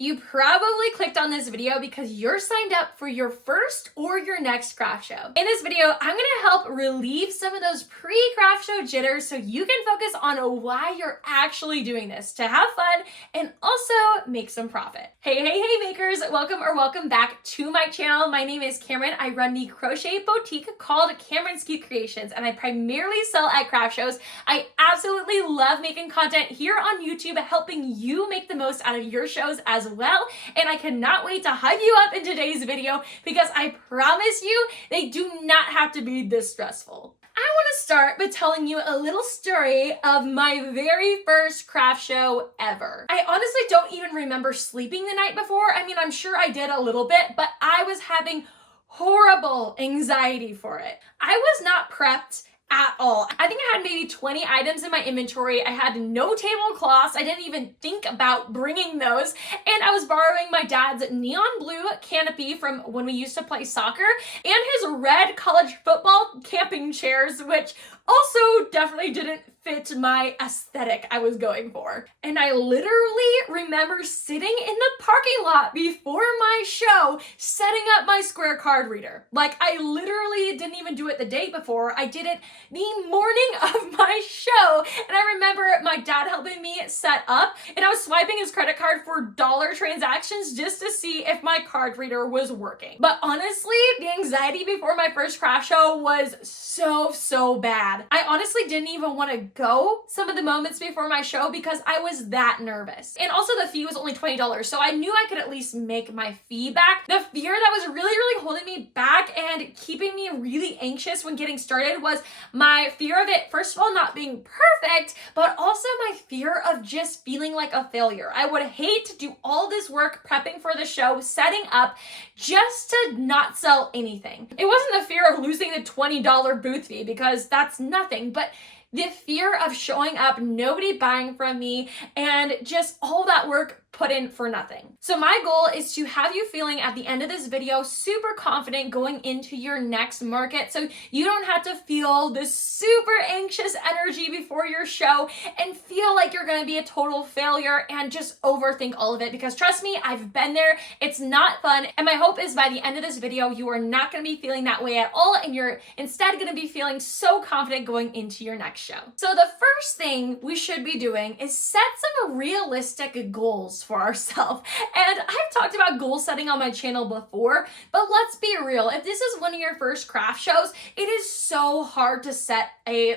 You probably clicked on this video because you're signed up for your first or your next craft show. In this video, I'm gonna help relieve some of those pre-craft show jitters so you can focus on why you're actually doing this, to have fun and also make some profit. Hey makers, welcome back to my channel. My name is Camryn. I run the crochet boutique called Camryn's Cute Creations, and I primarily sell at craft shows. I absolutely love making content here on YouTube, helping you make the most out of your shows as well, and I cannot wait to hype you up in today's video because I promise you they do not have to be this stressful. I want to start by telling you a little story of my very first craft show ever. I honestly don't even remember sleeping the night before. I mean, I'm sure I did a little bit, but I was having horrible anxiety for it. I was not prepped at all. I think I had maybe 20 items in my inventory. I had no tablecloths. I didn't even think about bringing those. And I was borrowing my dad's neon blue canopy from when we used to play soccer and his red college football camping chairs, which also definitely didn't fit my aesthetic I was going for. And I literally remember sitting in the parking lot before my show, setting up my square card reader. Like, I literally didn't even do it the day before. I did it the morning of my show. And I remember my dad helping me set up, and I was swiping his credit card for dollar transactions just to see if my card reader was working. But honestly, the anxiety before my first craft show was so bad. I honestly didn't even want to go some of the moments before my show because I was that nervous. And also the fee was only $20, so I knew I could at least make my fee back. The fear that was really holding me back and keeping me really anxious when getting started was my fear of it, first of all, not being perfect, but also my fear of just feeling like a failure. I would hate to do all this work prepping for the show, setting up, just to not sell anything. It wasn't the fear of losing the $20 booth fee because that's nothing, but the fear of showing up, nobody buying from me, and just all that work put in for nothing. So my goal is to have you feeling at the end of this video super confident going into your next market, so you don't have to feel this super anxious energy before your show and feel like you're going to be a total failure and just overthink all of it, because trust me, I've been there. It's not fun, and my hope is by the end of this video you are not going to be feeling that way at all, and you're instead going to be feeling so confident going into your next show. So the first thing we should be doing is set some realistic goals for ourselves. And I've talked about goal setting on my channel before, but let's be real. If this is one of your first craft shows, it is so hard to set a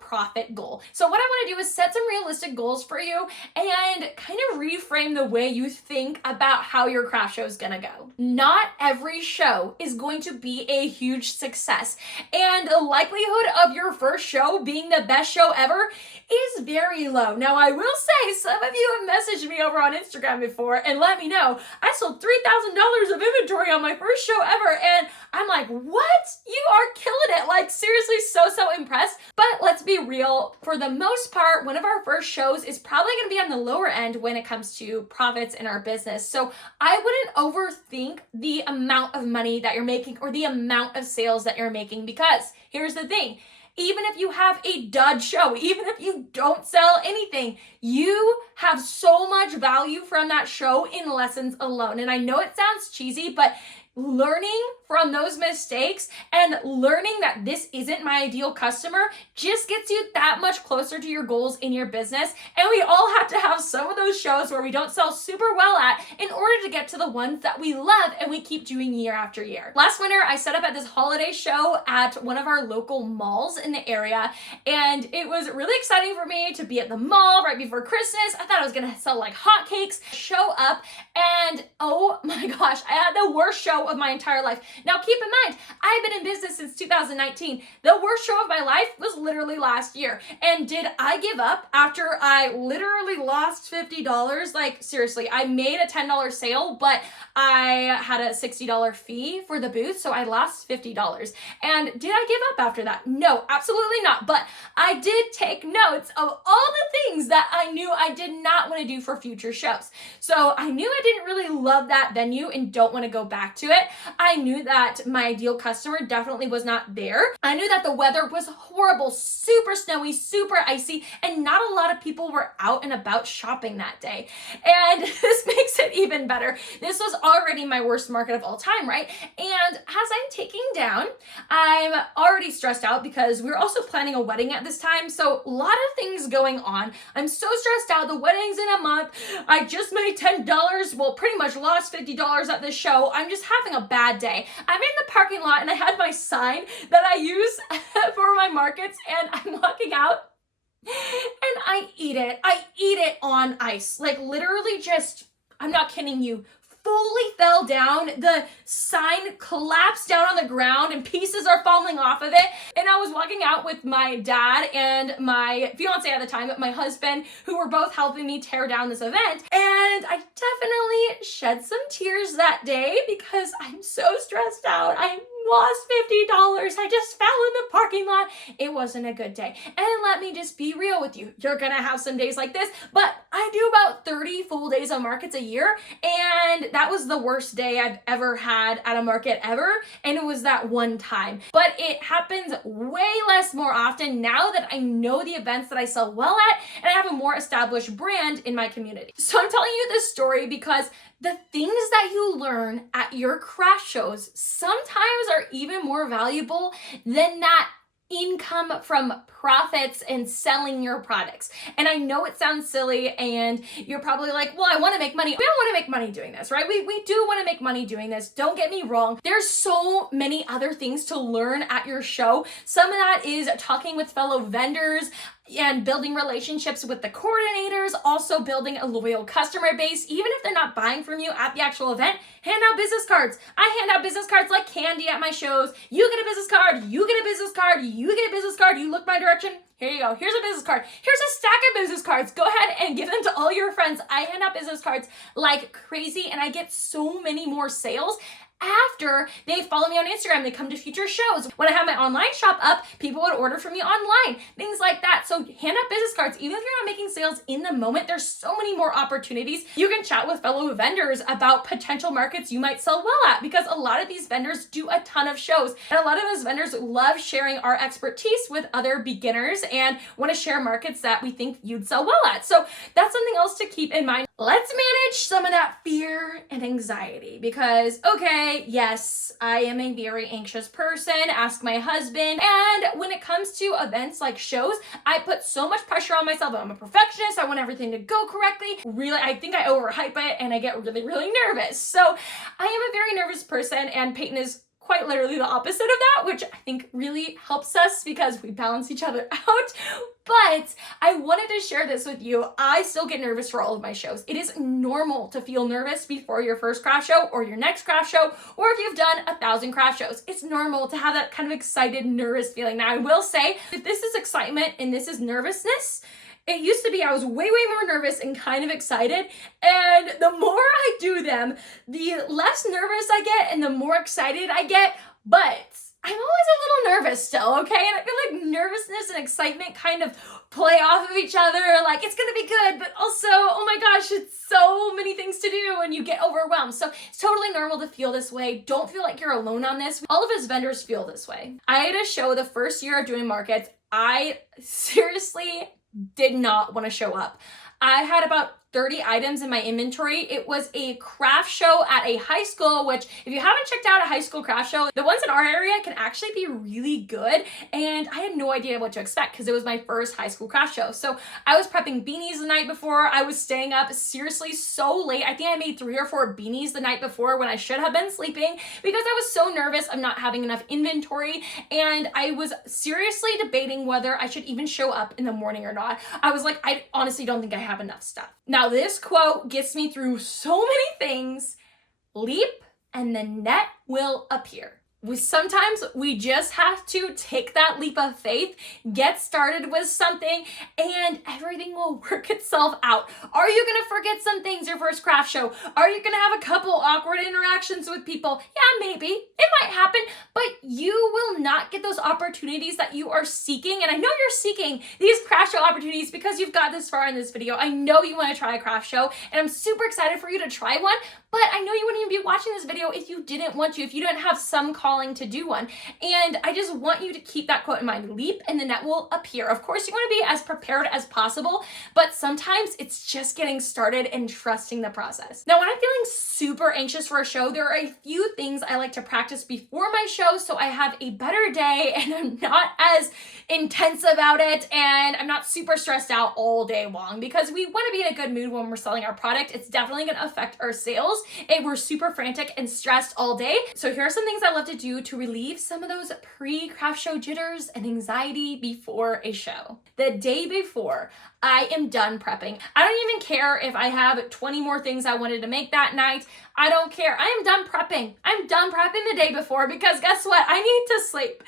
profit goal. So what I want to do is set some realistic goals for you and kind of reframe the way you think about how your craft show is gonna go. Not every show is going to be a huge success, and the likelihood of your first show being the best show ever is very low. Now, I will say some of you have messaged me over on Instagram before and let me know I sold $3,000 of inventory on my first show ever, and I'm like, what? You are killing it. Like, seriously, so impressed. But let's be real, for the most part, one of our first shows is probably going to be on the lower end when it comes to profits in our business. So I wouldn't overthink the amount of money that you're making or the amount of sales that you're making, because here's the thing. Even if you have a dud show, even if you don't sell anything, you have so much value from that show in lessons alone. And I know it sounds cheesy, but learning from those mistakes and learning that this isn't my ideal customer just gets you that much closer to your goals in your business. And we all have to have some of those shows where we don't sell super well at in order to get to the ones that we love and we keep doing year after year. Last winter, I set up at this holiday show at one of our local malls in the area, and it was really exciting for me to be at the mall right before Christmas. I thought I was gonna sell like hotcakes, show up, and oh my gosh, I had the worst show of my entire life. Now, keep in mind, I've been in business since 2019. The worst show of my life was literally last year. And did I give up after I literally lost $50? Like, seriously, I made a $10 sale, but I had a $60 fee for the booth, so I lost $50. And did I give up after that? No, absolutely not. But I did take notes of all the things that I knew I did not want to do for future shows. So I knew I didn't really love that venue and don't want to go back to it. I knew that my ideal customer definitely was not there. I knew that the weather was horrible, super snowy, super icy, and not a lot of people were out and about shopping that day. And this makes it even better. This was already my worst market of all time, right? And as I'm taking down, I'm already stressed out because we were also planning a wedding at this time. So a lot of things going on. I'm so stressed out. The wedding's in a month. I just made $10. Well, pretty much lost $50 at this show. I'm just having a bad day. I'm in the parking lot and I had my sign that I use for my markets, and I'm walking out and I eat it. I eat it on ice. Like literally just, I'm not kidding you, fully fell down. The sign collapsed down on the ground and pieces are falling off of it. And I was walking out with my dad and my fiance at the time, my husband, who were both helping me tear down this event. And I definitely shed some tears that day because I'm so stressed out. I lost $50. I just fell in the parking lot. It wasn't a good day. And let me just be real with you. You're gonna have some days like this, but I do about 30 full days of markets a year. And that was the worst day I've ever had at a market ever. And it was that one time. But it happens way less more often now that I know the events that I sell well at and I have a more established brand in my community. So I'm telling you this story because the things that you learn at your craft shows sometimes are even more valuable than that income from profits and selling your products. And I know it sounds silly and you're probably like, well, I want to make money. We don't want to make money doing this, right? We do want to make money doing this. Don't get me wrong. There's so many other things to learn at your show. Some of that is talking with fellow vendors and building relationships with the coordinators, also building a loyal customer base. Even if they're not buying from you at the actual event, hand out business cards. I hand out business cards like candy at my shows. You get a business card, you get a business card, you get a business card, you look my direction. Here you go. Here's a business card. Here's a stack of business cards. Go ahead and give them to all your friends. I hand out business cards like crazy and I get so many more sales after they follow me on Instagram. They come to future shows. When I have my online shop up, people would order from me online, things like that. So hand out business cards. Even if you're not making sales in the moment, there's so many more opportunities. You can chat with fellow vendors about potential markets you might sell well at, because a lot of these vendors do a ton of shows. And a lot of those vendors love sharing our expertise with other beginners and want to share markets that we think you'd sell well at. So that's something else to keep in mind. Let's manage some of that fear and anxiety because, okay, yes, I am a very anxious person. Ask my husband. And when it comes to events like shows, I put so much pressure on myself. I'm a perfectionist. I want everything to go correctly. Really, I think I overhype it and I get really, really nervous. So I am a very nervous person, and Peyton is quite literally the opposite of that, which I think really helps us because we balance each other out. But I wanted to share this with you. I still get nervous for all of my shows. It is normal to feel nervous before your first craft show or your next craft show, or if you've done 1,000 craft shows. It's normal to have that kind of excited, nervous feeling. Now, I will say, if this is excitement and this is nervousness, it used to be I was way more nervous and kind of excited, and the more I do them, the less nervous I get and the more excited I get, but I'm always a little nervous still, okay? And I feel like nervousness and excitement kind of play off of each other, like it's gonna be good, but also, oh my gosh, it's so many things to do and you get overwhelmed. So it's totally normal to feel this way. Don't feel like you're alone on this. All of us vendors feel this way. I had a show the first year of doing markets. I seriously did not want to show up. I had about 30 items in my inventory. It was a craft show at a high school, which if you haven't checked out a high school craft show, the ones in our area can actually be really good. And I had no idea what to expect because it was my first high school craft show. So I was prepping beanies the night before. I was staying up seriously so late. I think I made 3 or 4 beanies the night before when I should have been sleeping because I was so nervous of not having enough inventory. And I was seriously debating whether I should even show up in the morning or not. I was like, I honestly don't think I have enough stuff. Now, this quote gets me through so many things. Leap and the net will appear. Sometimes we just have to take that leap of faith, get started with something, and everything will work itself out. Are you gonna forget some things your first craft show? Are you gonna have a couple awkward interactions with people? Yeah, maybe. It might happen, but you will not get those opportunities that you are seeking. And I know you're seeking these craft show opportunities because you've got this far in this video. I know you want to try a craft show, and I'm super excited for you to try one, but I know you wouldn't even be watching this video if you didn't want to, if you didn't have some calling to do one. And I just want you to keep that quote in mind. Leap and the net will appear. Of course, you want to be as prepared as possible, but sometimes it's just getting started and trusting the process. Now, when I'm feeling super anxious for a show, there are a few things I like to practice before my show so I have a better day and I'm not as intense about it and I'm not super stressed out all day long, because we want to be in a good mood when we're selling our product. It's definitely going to affect our sales if we're super frantic and stressed all day. So here are some things I love to do to relieve some of those pre-craft show jitters and anxiety before a show. The day before, I am done prepping. I don't even care if I have 20 more things I wanted to make that night. I don't care. I am done prepping. I'm done prepping the day before, because guess what? I need to sleep.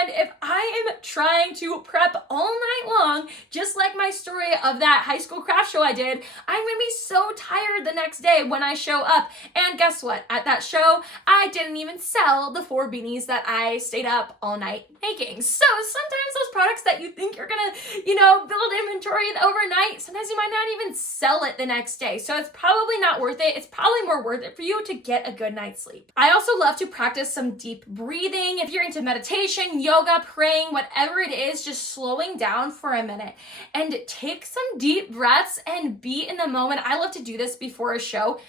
And if I am trying to prep all night long, just like my story of that high school craft show I did, I'm gonna be so tired the next day when I show up. And guess what? At that show, I didn't even sell the 4 beanies that I stayed up all night making. So sometimes those products that you think you're gonna, build inventory overnight, sometimes you might not even sell it the next day. So it's probably not worth it. It's probably more worth it for you to get a good night's sleep. I also love to practice some deep breathing. If you're into meditation, yoga, praying, whatever it is, just slowing down for a minute and take some deep breaths and be in the moment. I love to do this before a show.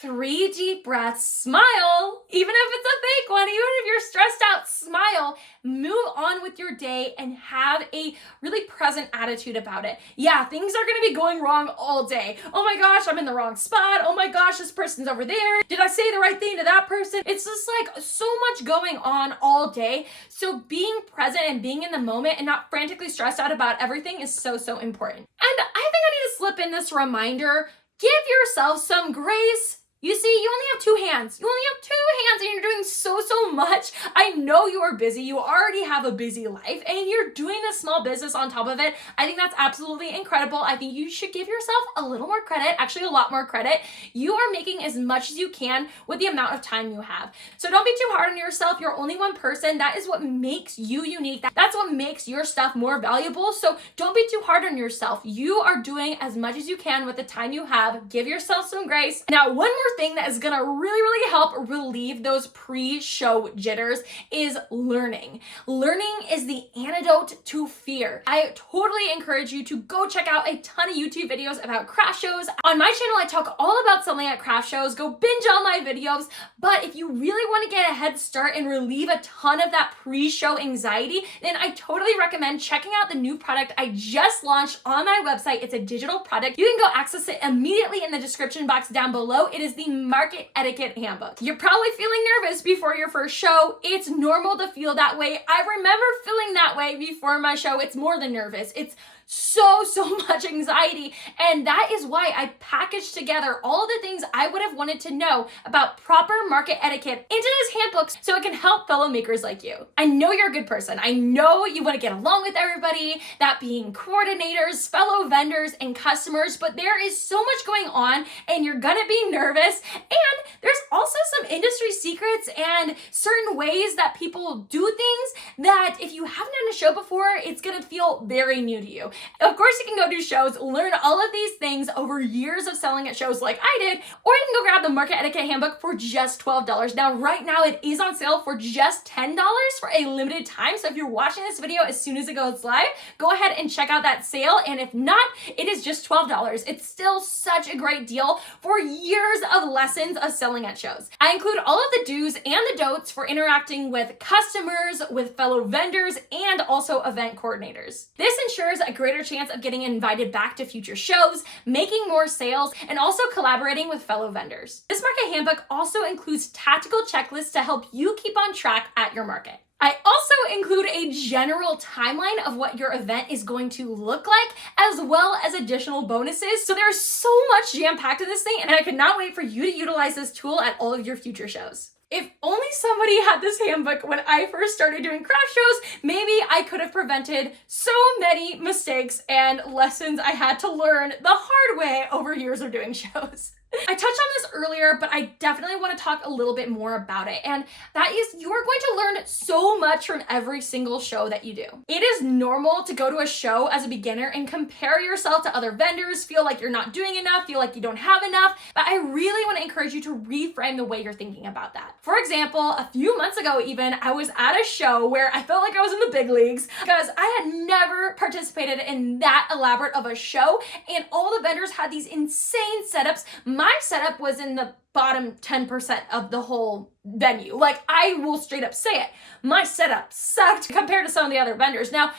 3 deep breaths, smile, even if it's a fake one, even if you're stressed out, smile, move on with your day and have a really present attitude about it. Yeah, things are gonna be going wrong all day. Oh my gosh, I'm in the wrong spot. Oh my gosh, this person's over there. Did I say the right thing to that person? It's just like so much going on all day. So being present and being in the moment and not frantically stressed out about everything is so, so important. And I think I need to slip in this reminder, give yourself some grace. You see, you only have 2 hands. You only have 2 hands and you're doing so much. I know you are busy. You already have a busy life and you're doing a small business on top of it. I think that's absolutely incredible. I think you should give yourself a little more credit, actually a lot more credit. You are making as much as you can with the amount of time you have. So don't be too hard on yourself. You're only one person. That is what makes you unique. That's what makes your stuff more valuable. So don't be too hard on yourself. You are doing as much as you can with the time you have. Give yourself some grace. Now, one more thing that is gonna really help relieve those pre-show jitters is learning. Learning is the antidote to fear. I totally encourage you to go check out a ton of YouTube videos about craft shows. On my channel, I talk all about selling at craft shows. Go binge all my videos. But if you really want to get a head start and relieve a ton of that pre-show anxiety, then I totally recommend checking out the new product I just launched on my website. It's a digital product. You can go access it immediately in the description box down below. It is the Market Etiquette Handbook. You're probably feeling nervous before your first show. It's normal to feel that way. I remember feeling that way before my show. It's more than nervous. It's so much anxiety. And that is why I packaged together all the things I would have wanted to know about proper market etiquette into this handbook so it can help fellow makers like you. I know you're a good person. I know you want to get along with everybody, that being coordinators, fellow vendors, and customers, but there is so much going on and you're gonna be nervous. And there's also some industry secrets and certain ways that people do things that if you haven't done a show before, it's gonna feel very new to you. Of course, you can go do shows, learn all of these things over years of selling at shows like I did, or you can go grab the Market Etiquette Handbook for just $12. Now, right now, it is on sale for just $10 for a limited time. So if you're watching this video as soon as it goes live, go ahead and check out that sale. And if not, it is just $12. It's still such a great deal for years of lessons of selling at shows. I include all of the do's and the don'ts for interacting with customers, with fellow vendors, and also event coordinators. This ensures a greater chance of getting invited back to future shows, making more sales, and also collaborating with fellow vendors. This market handbook also includes tactical checklists to help you keep on track at your market. I also include a general timeline of what your event is going to look like, as well as additional bonuses. So there's so much jam-packed in this thing, and I cannot wait for you to utilize this tool at all of your future shows. If only somebody had this handbook when I first started doing craft shows, maybe I could have prevented so many mistakes and lessons I had to learn the hard way over years of doing shows. I touched on this earlier, but I definitely want to talk a little bit more about it. And that is, you are going to learn so much from every single show that you do. It is normal to go to a show as a beginner and compare yourself to other vendors, feel like you're not doing enough, feel like you don't have enough. But I really want to encourage you to reframe the way you're thinking about that. For example, a few months ago even, I was at a show where I felt like I was in the big leagues because I had never participated in that elaborate of a show, and all the vendors had these insane setups. My setup was in the bottom 10% of the whole venue. Like, I will straight up say it. My setup sucked compared to some of the other vendors. Now,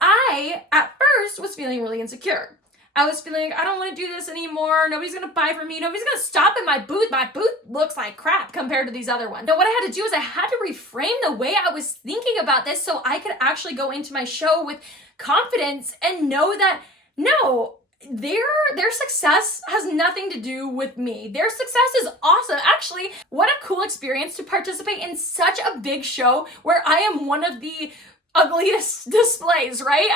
I, at first, was feeling really insecure. I was feeling like, I don't want to do this anymore. Nobody's going to buy from me. Nobody's going to stop at my booth. My booth looks like crap compared to these other ones. Now, what I had to do is I had to reframe the way I was thinking about this so I could actually go into my show with confidence and know that, no, their success has nothing to do with me. Their success is awesome. Actually, what a cool experience to participate in such a big show where I am one of the ugliest displays, right?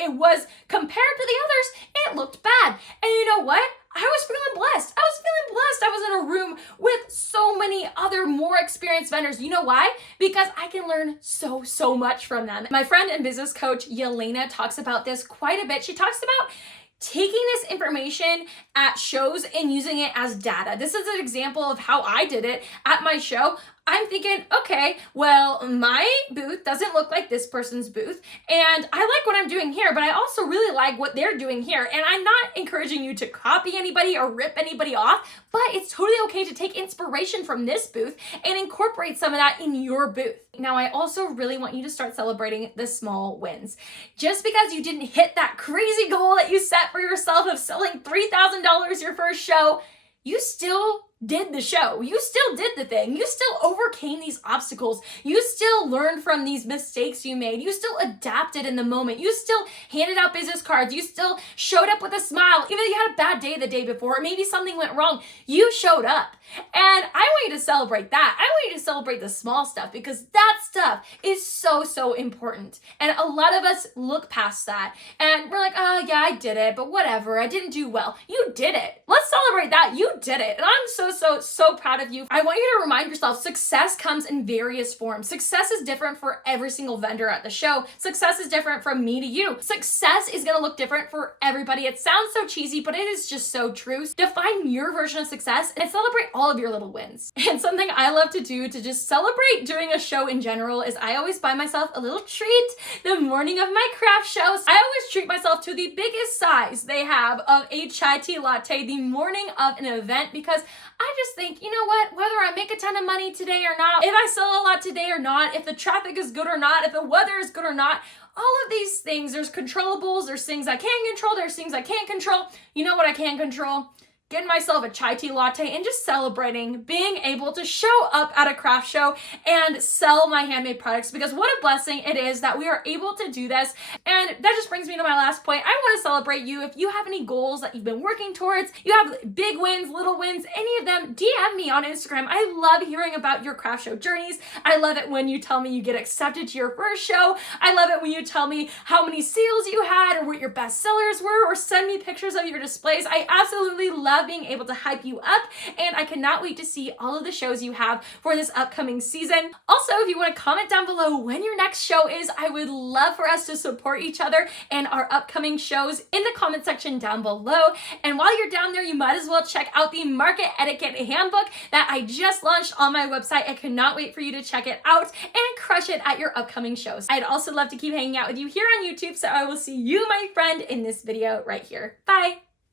It was, compared to the others, it looked bad. And you know what? I was feeling blessed. I was in a room with so many other more experienced vendors. You know why? Because I can learn so much from them. My friend and business coach, Yelena, talks about this quite a bit. She talks about taking this information at shows and using it as data. This is an example of how I did it at my show. I'm thinking, okay, well, my booth doesn't look like this person's booth, and I like what I'm doing here, but I also really like what they're doing here. And I'm not encouraging you to copy anybody or rip anybody off, but it's totally okay to take inspiration from this booth and incorporate some of that in your booth. Now, I also really want you to start celebrating the small wins. Just because you didn't hit that crazy goal that you set for yourself of selling $3,000 your first show, you still did the show. You still did the thing. You still overcame these obstacles. You still learned from these mistakes you made. You still adapted in the moment. You still handed out business cards. You still showed up with a smile. Even though you had a bad day the day before, or maybe something went wrong, you showed up. And I want you to celebrate that. I want you to celebrate the small stuff, because that stuff is so important. And a lot of us look past that and we're like, oh yeah, I did it, but whatever, I didn't do well. You did it. Let's celebrate that. You did it. And I'm so proud of you. I want you to remind yourself, success comes in various forms. Success is different for every single vendor at the show. Success is different from me to you. Success is gonna look different for everybody. It sounds so cheesy, but it is just so true. Define your version of success and celebrate all of your little wins. And something I love to do to just celebrate doing a show in general is I always buy myself a little treat the morning of my craft shows. I always treat myself to the biggest size they have of a chai tea latte the morning of an event, because I just think, you know what, whether I make a ton of money today or not, if I sell a lot today or not, if the traffic is good or not, if the weather is good or not, all of these things, there's controllables, there's things I can control, there's things I can't control. You know what I can control? Getting myself a chai tea latte and just celebrating being able to show up at a craft show and sell my handmade products, because what a blessing it is that we are able to do this. And that just brings me to my last point. I want to celebrate you. If you have any goals that you've been working towards, you have big wins, little wins, any of them, DM me on Instagram. I love hearing about your craft show journeys. I love it when you tell me you get accepted to your first show. I love it when you tell me how many sales you had or what your best sellers were, or send me pictures of your displays. I absolutely love being able to hype you up, and I cannot wait to see all of the shows you have for this upcoming season. Also, if you want to comment down below when your next show is, I would love for us to support each other and our upcoming shows in the comment section down below. And while you're down there, you might as well check out the Market Etiquette Handbook that I just launched on my website. I cannot wait for you to check it out and crush it at your upcoming shows. I'd also love to keep hanging out with you here on YouTube, so I will see you, my friend, in this video right here. Bye!